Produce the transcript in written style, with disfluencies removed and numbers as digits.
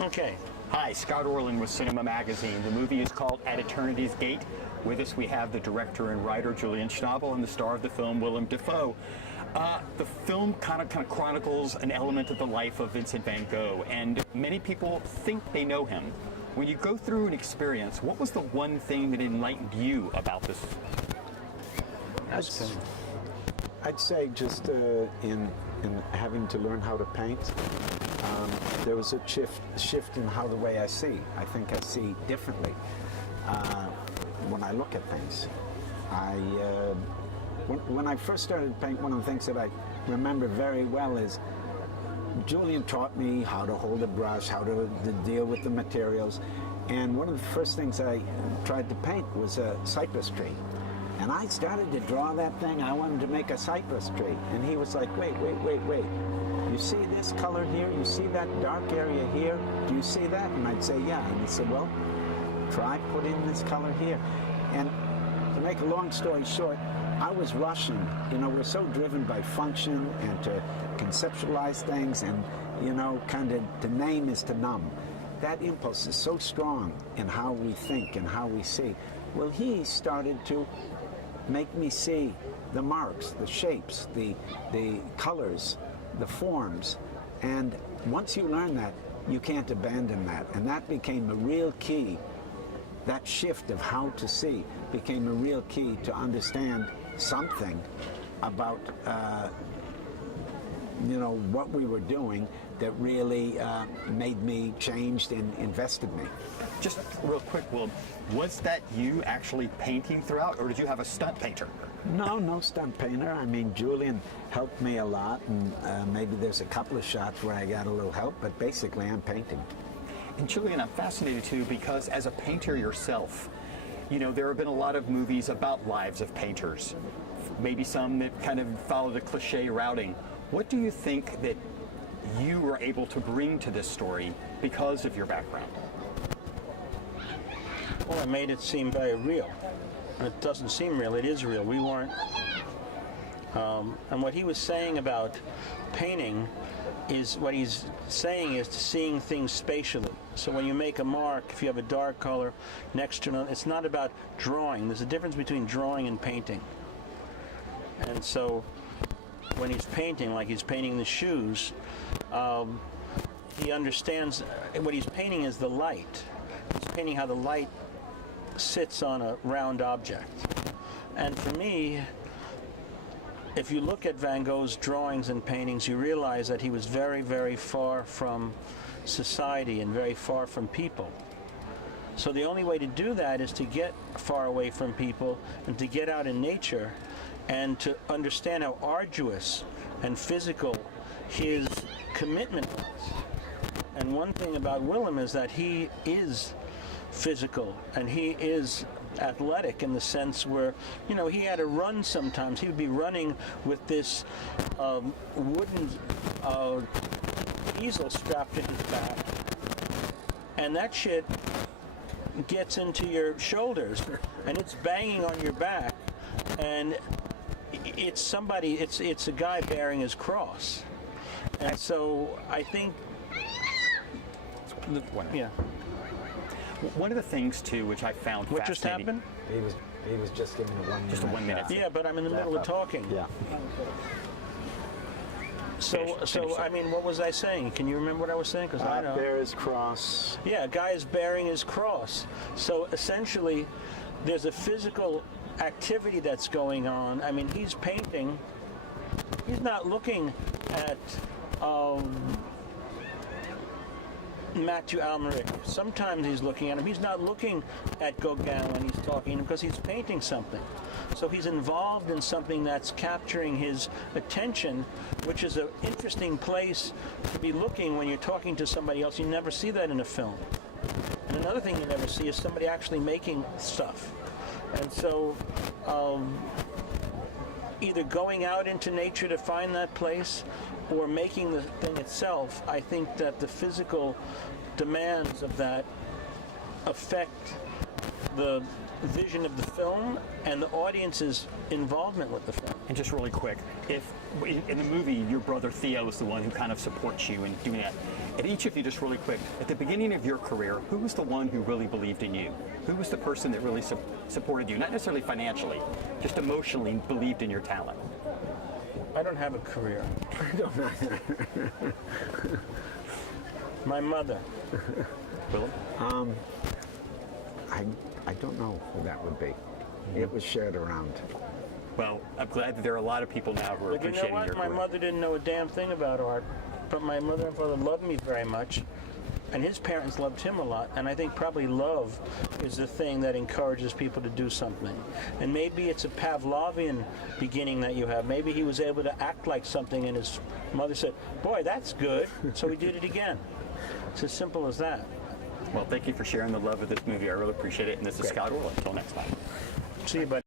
Okay. Hi, Scott Orland with CINEMA-Magazin. The movie is called At Eternity's Gate. With us we have the director and writer Julian Schnabel and the star of the film, Willem Dafoe. The film kind of chronicles an element of the life of Vincent van Gogh, and many people think they know him. When you go through an experience, what was the one thing that enlightened you about this? I'd say just in having to learn how to paint, there was a shift in how the way I see. I think I see differently when I look at things. When I first started to paint, one of the things that I remember very well is Julian taught me how to hold a brush, how to deal with the materials, and one of the first things I tried to paint was a cypress tree. And I started to draw that thing. I wanted to make a cypress tree. And he was like, wait. You see this color here? You see that dark area here? Do you see that? And I'd say, yeah. And he said, well, try putting this color here. And to make a long story short, I was rushing. You know, we're so driven by function and to conceptualize things and, you know, kind of to name is to numb. That impulse is so strong in how we think and how we see. Well, he started to make me see the marks, the shapes, the colors, the forms. And once you learn that, you can't abandon that. And that became a real key. That shift of how to see became a real key to understand something about you know, what we were doing that really made me changed and invested me. Just real quick, Will, was that you actually painting throughout, or did you have a stunt painter? No stunt painter. I mean, Julian helped me a lot, and maybe there's a couple of shots where I got a little help, but basically I'm painting. And Julian, I'm fascinated too, because as a painter yourself, you know, there have been a lot of movies about lives of painters, maybe some that kind of follow the cliche routing. What do you think that you were able to bring to this story because of your background? Well, I made it seem very real. It doesn't seem real, it is real. We weren't. And what he was saying about painting is, what he's saying is seeing things spatially. So when you make a mark, if you have a dark color next to another, it's not about drawing. There's a difference between drawing and painting. And so when he's painting, like he's painting the shoes, he understands what he's painting is the light. He's painting how the light sits on a round object. And for me, if you look at Van Gogh's drawings and paintings, you realize that he was very, very far from society and very far from people. So the only way to do that is to get far away from people and to get out in nature and to understand how arduous and physical his commitment was. And one thing about Willem is that he is physical and he is athletic in the sense where, you know, he had to run sometimes. He would be running with this wooden easel strapped to his back, and that shit gets into your shoulders and it's banging on your back, and it's somebody, it's a guy bearing his cross. And so I think yeah. One of the things too, which I found What just fascinating. happened? He was just giving a 1 minute. Just a 1 minute. Yeah, but I'm in the middle of talking. Yeah. So I mean, what was I saying? Can you remember what I was saying? Because I know. Bear his cross. Yeah, a guy is bearing his cross. So essentially, there's a physical activity that's going on. I mean, he's painting. He's not looking at Mathieu Amalric. Sometimes he's looking at him. He's not looking at Gogh when he's talking because he's painting something. So he's involved in something that's capturing his attention, which is an interesting place to be looking when you're talking to somebody else. You never see that in a film. And another thing you never see is somebody actually making stuff. And so either going out into nature to find that place or making the thing itself, I think that the physical demands of that affect the vision of the film and the audience's involvement with the film. And just really quick, if in the movie your brother Theo is the one who kind of supports you in doing that, at each of you, just really quick, at the beginning of your career, who was the one who really believed in you? Who was the person that really supported you? Not necessarily financially, just emotionally believed in your talent. I don't have a career. My mother. Willem? I don't know who that would be. It was shared around. Well, I'm glad that there are a lot of people now who are But you know appreciating what? your My career. mother didn't know a damn thing about art, but my mother and father loved me very much, and his parents loved him a lot, and I think probably love is the thing that encourages people to do something. And maybe it's a Pavlovian beginning that you have. Maybe he was able to act like something, and his mother said, boy, that's good, so he did it again. It's as simple as that. Well, thank you for sharing the love of this movie. I really appreciate it. And this is Scott Orwell. Until next time. See you, buddy.